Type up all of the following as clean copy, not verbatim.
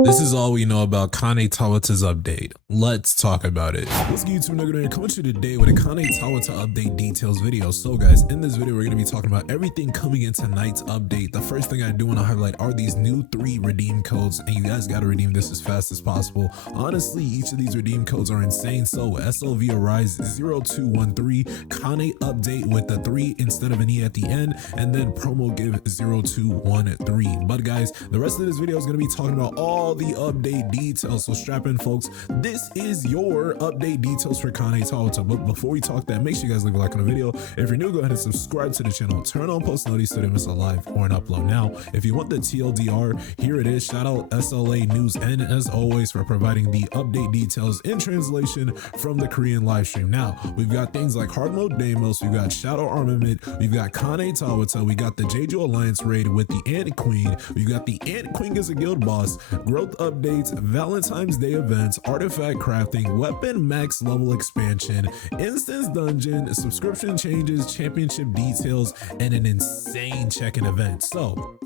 This is all we know about KANAE TAWATA's update. Let's talk about it. What's good, YouTube? NoGoodEman coming to you today with a KANAE TAWATA update details video. So guys, in this video we're going to be talking about everything coming in tonight's update. The first thing I do want to highlight are these new 3 redeem codes, and you guys got to redeem this as fast as possible. Honestly, each of these redeem codes are insane. So SLV Arise 0213, KANAE update with the 3 instead of an E at the end, and then promo give 0213. But guys, the rest of this video is going to be talking about all the update details, so strap in, folks. This is your update details for KANAE TAWATA. But before we talk that, make sure you guys leave a like on the video. If you're new, go ahead and subscribe to the channel, turn on post notifications so you don't miss a live or an upload. Now, if you want the TLDR, here it is. Shout out SLA News N as always for providing the update details in translation from the Korean live stream. Now, we've got things like hard mode Deimos, we've got Shadow Armament, we've got KANAE TAWATA, we got the Jeju Alliance raid with the Ant Queen, we've got the Ant Queen as a guild boss, growth updates, Valentine's Day events, artifact crafting, weapon max level expansion, instance dungeon, subscription changes, championship details, and an insane check-in event. So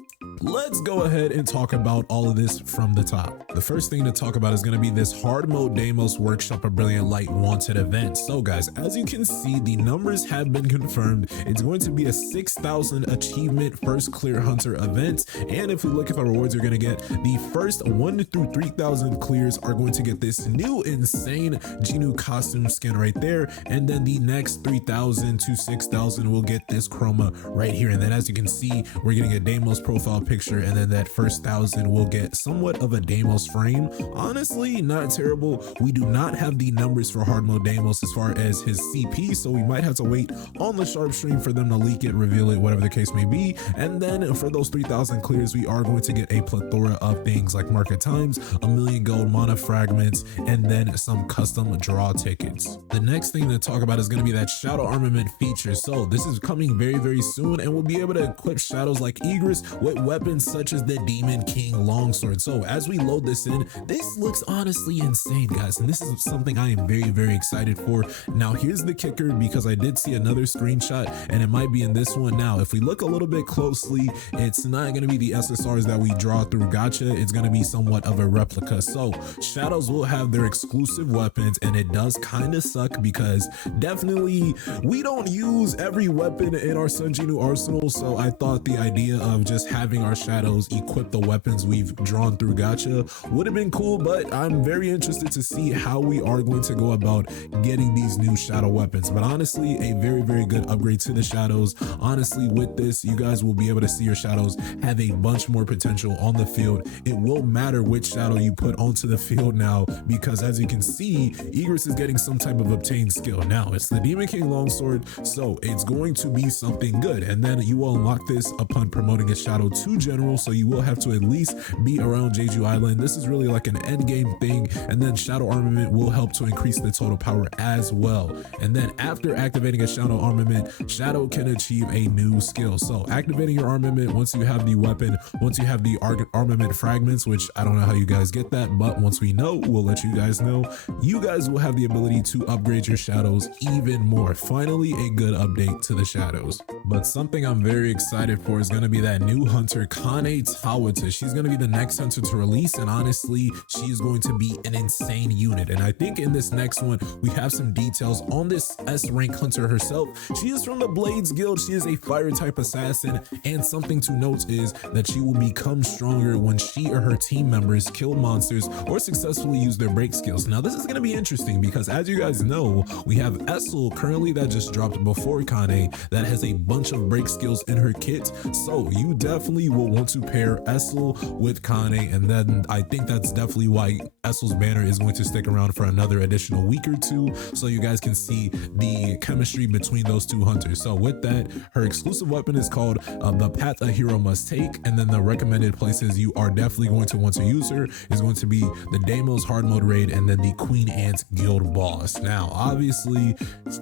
let's go ahead and talk about all of this from the top. The first thing to talk about is going to be this hard mode Deimos Workshop a Brilliant Light wanted event. So guys, as you can see, the numbers have been confirmed. It's going to be a 6,000 achievement first clear hunter event, and if we look at the rewards you're going to get, the first 1 through 3,000 clears are going to get this new insane Genu costume skin right there, and then the next 3,000 to 6,000 will get this chroma right here. And then as you can see, we're getting a Deimos profile picture, and then that first 1,000 will get somewhat of a Deimos frame. Honestly, not terrible. We do not have the numbers for hard mode Deimos as far as his CP, so we might have to wait on the sharp stream for them to leak it, reveal it, whatever the case may be. And then for those 3,000 clears, we are going to get a plethora of things like market times, 1,000,000 gold mana fragments, and then some custom draw tickets. The next thing to talk about is going to be that Shadow Armament feature. So this is coming very, very soon, and we'll be able to equip shadows like Egress with weapons such as the Demon King Longsword. So as we load this in, this looks honestly insane, guys, and this is something I am very, very excited for. Now here's the kicker, because I did see another screenshot, and it might be in this one. Now if we look a little bit closely, it's not going to be the SSRs that we draw through gacha. It's going to be somewhat of a replica. So shadows will have their exclusive weapons, and it does kind of suck because definitely we don't use every weapon in our Sun Genu arsenal. So I thought the idea of just having our shadows equip the weapons we've drawn through gacha would have been cool, but I'm very interested to see how we are going to go about getting these new shadow weapons. But honestly, a very, very good upgrade to the shadows. Honestly, with this, you guys will be able to see your shadows have a bunch more potential on the field. It will matter which shadow you put onto the field now, because as you can see, Egress is getting some type of obtained skill. Now it's the Demon King Longsword, so it's going to be something good. And then you will unlock this upon promoting a shadow to general, so you will have to at least be around Jeju Island. This is really like an end game thing. And then Shadow Armament will help to increase the total power as well. And then after activating a Shadow Armament, Shadow can achieve a new skill. So activating your armament, once you have the weapon, once you have the armament fragments, which I don't know how you guys get that, but once we know, we'll let you guys know. You guys will have the ability to upgrade your shadows even more. Finally, a good update to the shadows. But something I'm very excited for is going to be that new hunter, KANAE TAWATA. She's going to be the next hunter to release, and honestly, she is going to be an insane unit. And I think in this next one, we have some details on this S rank hunter herself. She is from the Blades Guild. She is a fire type assassin, and something to note is that she will become stronger when she or her team members kill monsters or successfully use their break skills. Now this is going to be interesting because, as you guys know, we have Essel currently that just dropped before KANAE that has a bunch of break skills in her kit. So you definitely will want to pair Essel with KANAE, and then I think that's definitely why Essel's banner is going to stick around for another additional week or two, so you guys can see the chemistry between those two hunters. So with that, her exclusive weapon is called the Path a Hero Must Take, and then the recommended places you are definitely going to want to use her is going to be the Deimos hard mode raid and then the Queen Ant guild boss. Now obviously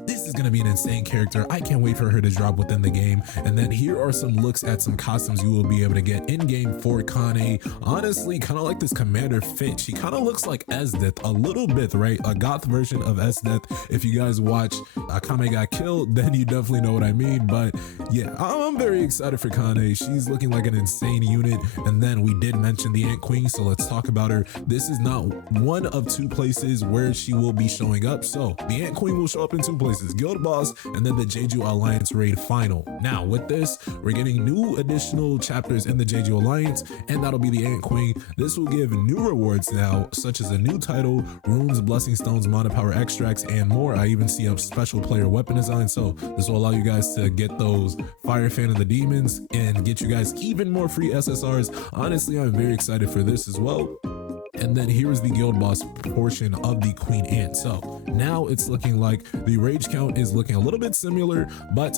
this is going to be an insane character. I can't wait for her to drop within the game. And then here are some looks at some costumes you will be be able to get in game for KANAE. Honestly, kind of like this commander fit. She kind of looks like Esdeath a little bit, right? A goth version of Esdeath. If you guys watch Akame Got Killed, then you definitely know what I mean. But yeah, I'm very excited for KANAE. She's looking like an insane unit. And then we did mention the Ant Queen, so let's talk about her. This is not one of two places where she will be showing up. So the Ant Queen will show up in two places, Guild Boss and then the Jeju Alliance raid final. Now with this, we're getting new additional chapters in the Jeju Alliance, and that'll be the Ant Queen. This will give new rewards now, such as a new title, runes, blessing stones, mana power extracts, and more. I even see a special player weapon design, so this will allow you guys to get those Fire Fan of the Demons and get you guys even more free SSRs. Honestly, I'm very excited for this as well. And then here's the guild boss portion of the Queen Ant. So now it's looking like the rage count is looking a little bit similar, but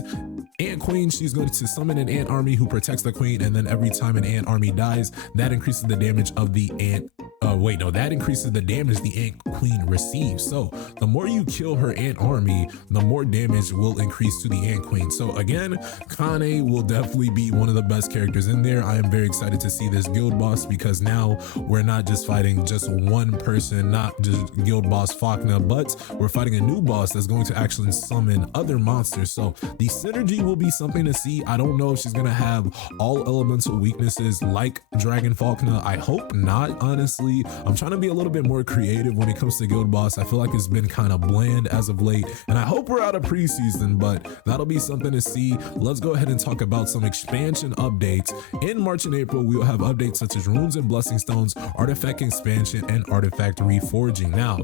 Ant Queen, she's going to summon an ant army who protects the queen, and then every time an ant army dies, that increases the damage of the ant. That increases the damage the Ant Queen receives. So the more you kill her ant army, the more damage will increase to the Ant Queen. So again, KANAE will definitely be one of the best characters in there. I am very excited to see this guild boss, because now we're not just fighting just one person, not just guild boss Fakna, but we're fighting a new boss that's going to actually summon other monsters. So the synergy will be something to see. I don't know if she's gonna have all elemental weaknesses like Dragon Falkner. I hope not, honestly. I'm trying to be a little bit more creative when it comes to guild boss. I feel like it's been kind of bland as of late, and I hope we're out of preseason, but that'll be something to see. Let's go ahead and talk about some expansion updates. In March and April, we will have updates such as runes and blessing stones, artifact expansion, and artifact reforging. Now,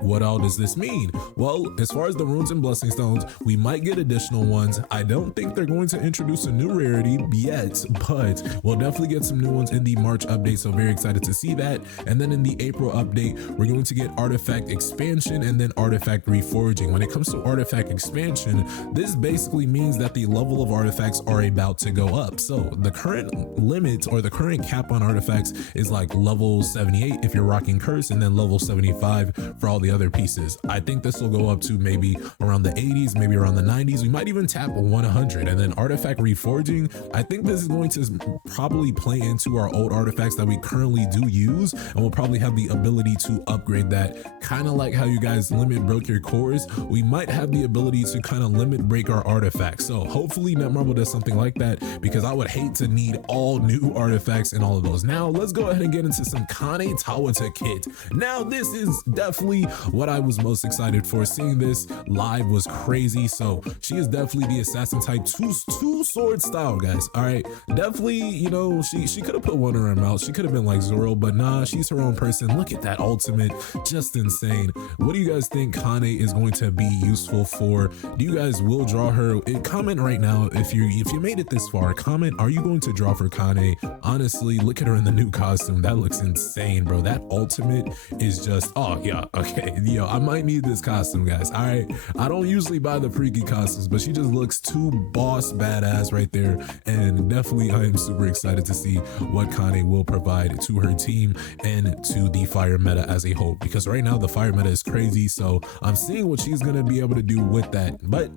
what all does this mean? Well, as far as the runes and blessing stones, we might get additional ones. I don't think they're going to introduce a new rarity yet, but we'll definitely get some new ones in the March update, so very excited to see that. And then in the April update, we're going to get artifact expansion and then artifact reforging. When it comes to artifact expansion, this basically means that the level of artifacts are about to go up. So the current limit or the current cap on artifacts is like level 78 if you're rocking curse, and then level 75 for all the other pieces. I think this will go up to maybe around the 80s, maybe around the 90s. We might even tap 100. And then artifact reforging, I think this is going to probably play into our old artifacts that we currently do use, and we'll probably have the ability to upgrade that. Kind of like how you guys limit broke your cores, we might have the ability to kind of limit break our artifacts. So hopefully Netmarble does something like that, because I would hate to need all new artifacts and all of those. Now let's go ahead and get into some KANAE TAWATA kit. Now this is definitely what I was most excited for. Seeing this live was crazy. So she is definitely the assassin type two sword style, guys. All right, definitely, you know, she could have put one in her mouth. She could have been like Zoro, but nah, she's her own person. Look at that ultimate, just insane. What do you guys think KANAE is going to be useful for? Do you guys will draw her? Comment right now if you made it this far. Comment, are you going to draw for KANAE? Honestly, look at her in the new costume. That looks insane, bro. That ultimate is just, oh yeah, okay, yo, I might need this costume, guys. All right, I don't usually buy the freaky costumes, but she just looks too boss badass right there, and definitely I am super excited to see what KANAE will provide to her team and to the fire meta as a whole, because right now the fire meta is crazy. So I'm seeing what she's gonna be able to do with that. But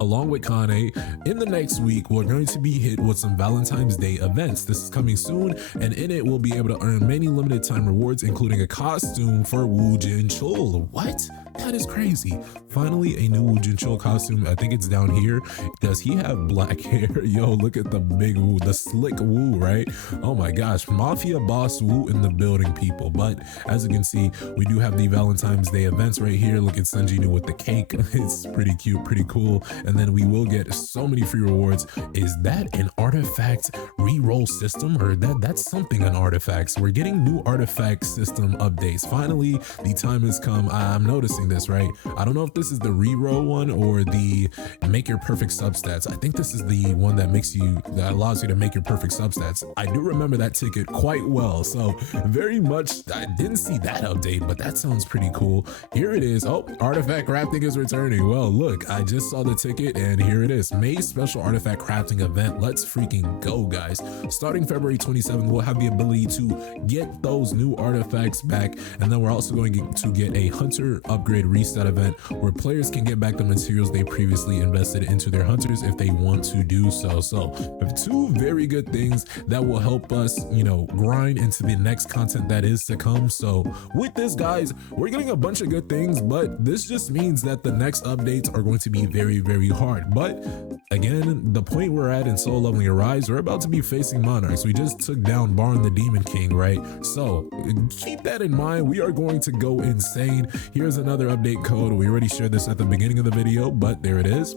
along with KANAE, in the next week, we're going to be hit with some Valentine's Day events. This is coming soon, and in it, we'll be able to earn many limited time rewards, including a costume for Woo Jin Chul. What? That is crazy. Finally, a new Woo Jin Chul costume. I think it's down here. Does he have black hair? Yo, look at the big Woo, the slick Woo, right? Oh my gosh, Mafia Boss Woo in the building, people. But as you can see, we do have the Valentine's Day events right here. Look at Sunjinu with the cake. It's pretty cute, pretty cool. And then we will get so many free rewards. Is that an artifact reroll system, or that's something on artifacts? We're getting new artifact system updates. Finally, the time has come. I'm noticing this, right? I don't know if this is the reroll one or the make your perfect substats. I think this is the one that allows you to make your perfect substats. I do remember that ticket quite well. So very much, I didn't see that update, but that sounds pretty cool. Here it is. Oh, artifact crafting is returning. Well, look, I just saw the ticket, and here it is. May special artifact crafting event. Let's freaking go, guys. Starting February 27th, we'll have the ability to get those new artifacts back, and then we're also going to get a hunter upgrade upgrade reset event where players can get back the materials they previously invested into their hunters if they want to do so. So we have two very good things that will help us, you know, grind into the next content that is to come. So with this, guys, we're getting a bunch of good things, but this just means that the next updates are going to be very, very hard. But again, the point we're at in solo leveling Arise, we're about to be facing monarchs. We just took down Barn the Demon King, right? So keep that in mind. We are going to go insane. Here's another update code. We already shared this at the beginning of the video, but there it is.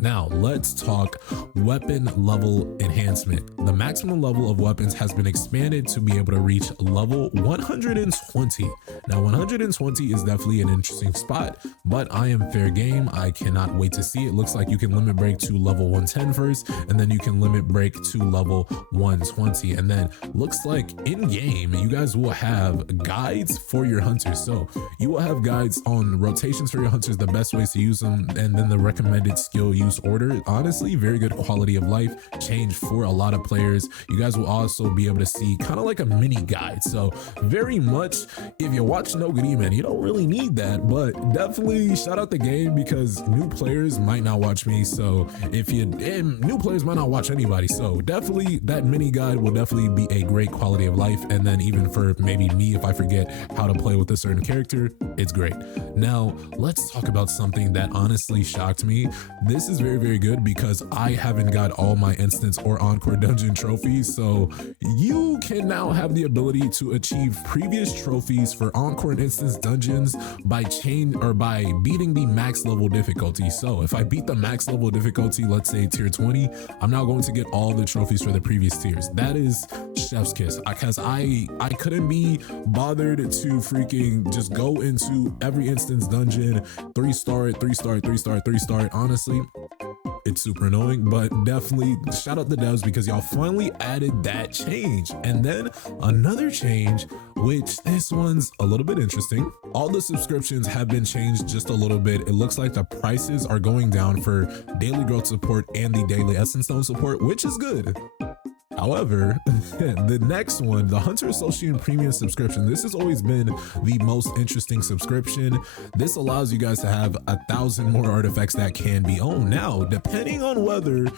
Now let's talk weapon level enhancement. The maximum level of weapons has been expanded to be able to reach level 120. Now 120 is definitely an interesting spot, but I am fair game. I cannot wait to see it. Looks like you can limit break to level 110 first, and then you can limit break to level 120. And then looks like in game, you guys will have guides for your hunters. So you will have guides on rotations for your hunters, the best ways to use them, and then the recommended skill use order. Honestly, very good quality of life change for a lot of players. You guys will also be able to see kind of like a mini guide. So very much, if you watch NoGoodEman, you don't really need that, but definitely shout out the game because new players might not watch me. So if you, and new players might not watch anybody. So definitely that mini guide will definitely be a great quality of life. And then even for maybe me, if I forget how to play with a certain character, it's great. Now let's talk about something that honestly shocked me. This is very, very good because I haven't got all my instance or encore dungeon trophies. So you can now have the ability to achieve previous trophies for encore and instance dungeons by beating the max level difficulty. So if I beat the max level difficulty, let's say tier 20, I'm now going to get all the trophies for the previous tiers. That is chef's kiss, because I couldn't be bothered to freaking just go into every instance dungeon, 3-star it, 3-star it, 3-star it, 3-star it. Honestly, it's super annoying, but definitely shout out the devs because y'all finally added that change. And then another change, which this one's a little bit interesting. All the subscriptions have been changed just a little bit. It looks like the prices are going down for daily growth support and the daily essence stone support, which is good. However, the next one, the Hunter Association Premium subscription, this has always been the most interesting subscription. This allows you guys to have 1,000 more artifacts that can be owned. Now, depending on whether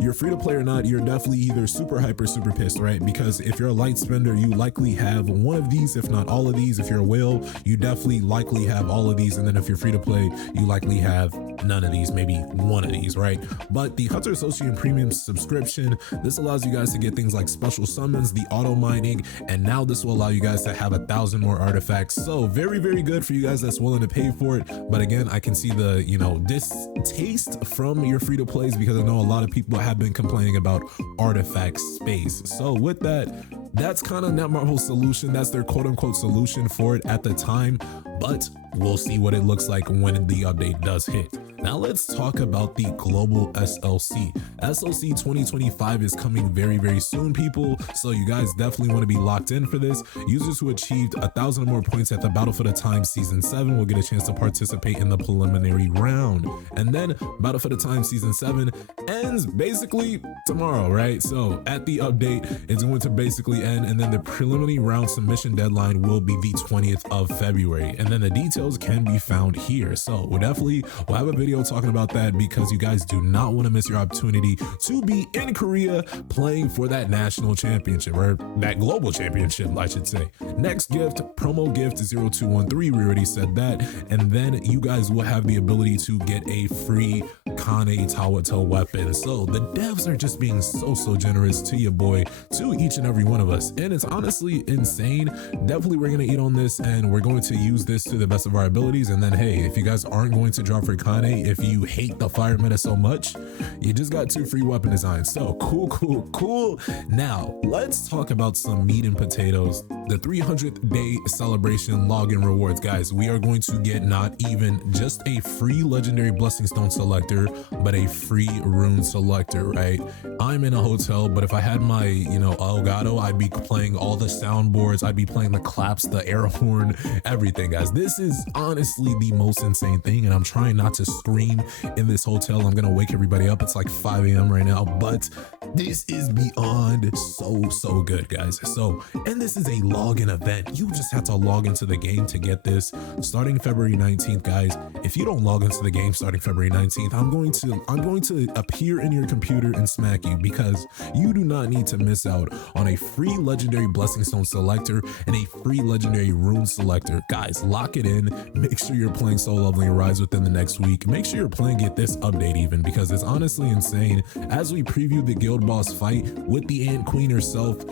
you're free to play or not, you're definitely either super hype or super pissed, right? Because if you're a light spender, you likely have one of these, if not all of these. If you're a whale, you definitely likely have all of these. And then if you're free to play, you likely have none of these, maybe one of these, right? But the Hunter Association Premium subscription, this allows you guys to get things like special summons, the auto mining, and now this will allow you guys to have 1,000 more artifacts. So very, very good for you guys that's willing to pay for it. But again, I can see the, you know, distaste from your free to plays because I know a lot of people have been complaining about artifact space. So with that, that's kind of Netmarvel's solution. That's their quote unquote solution for it at the time, but we'll see what it looks like when the update does hit. Now let's talk about the global SLC. SLC 2025 is coming very, very soon, people. So you guys definitely want to be locked in for this. Users who achieved 1,000 or more points at the Battlefield of Time Season 7 will get a chance to participate in the preliminary round. And then Battlefield of Time Season 7 ends basically tomorrow, right? So at the update, it's going to basically end, and then the preliminary round submission deadline will be the 20th of February. And then the details can be found here. So we'll have a video talking about that because you guys do not want to miss your opportunity to be in Korea playing for that national championship, or that global championship, I should say. Next gift, promo gift 0213, we already said that. And then you guys will have the ability to get a free KANAE TAWATA weapon. So the devs are just being so generous to your boy, to each and every one of us, and it's honestly insane. Definitely we're gonna eat on this and we're going to use this to the best of our abilities. And then hey, if you guys aren't going to drop for KANAE, if you hate the fire meta so much, you just got 2 free weapon designs. So cool. Now let's talk about some meat and potatoes. The 300th day celebration login rewards, guys. We are going to get not even just a free legendary blessing stone selector, selector, but a free rune selector, right? I'm in a hotel, but if I had my, Elgato, I'd be playing all the soundboards, I'd be playing the claps, the air horn, everything, guys. This is honestly the most insane thing, and I'm trying not to scream in this hotel. I'm gonna wake everybody up. It's like 5 a.m. right now, but this is beyond so good, guys. So, and this is a login event. You just have to log into the game to get this starting February 19th, guys. If you don't log into the game starting February 19th, I'm going to appear in your computer and smack you, because you do not need to miss out on a free legendary blessing stone selector and a free legendary rune selector. Guys, lock it in. Make sure you're playing Solo Leveling Rise within the next week. Make sure you're playing it this update even, because it's honestly insane. As we preview the guild boss fight with the Ant Queen herself,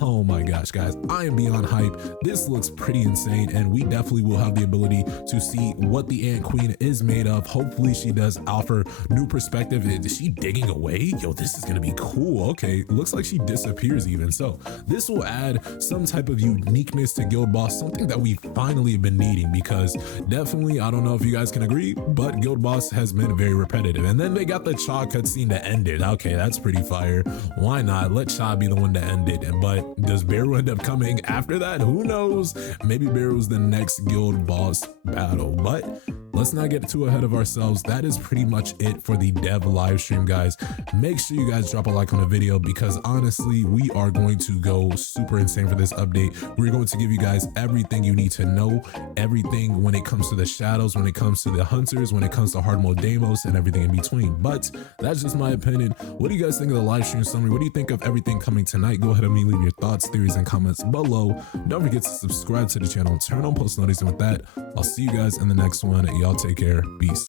oh my gosh, guys, I am beyond hype. This looks pretty insane, and we definitely will have the ability to see what the Ant Queen is made of. Hopefully she does offer new perspective. Is she digging away? Yo, this is gonna be cool. Okay, looks like she disappears even. So this will add some type of uniqueness to guild boss, something that we finally have been needing, because definitely, I don't know if you guys can agree, but guild boss has been very repetitive. And then they got the Cha cutscene to end it. Okay, that's pretty fire. Why not? Let Cha be the one to end it. But does Beru end up coming after that? Who knows? Maybe Beru's the next guild boss battle, but let's not get too ahead of ourselves. That is pretty much it for the dev live stream, guys. Make sure you guys drop a like on the video, because honestly, we are going to go super insane for this update. We're going to give you guys everything you need to know, everything when it comes to the shadows, when it comes to the hunters, when it comes to hard mode Deimos, and everything in between. But that's just my opinion. What do you guys think of the live stream summary? What do you think of everything coming tonight? Go ahead and leave your thoughts, theories, and comments below. Don't forget to subscribe to the channel, turn on post notifications. With that, I'll see you guys in the next one. Y'all take care. Peace.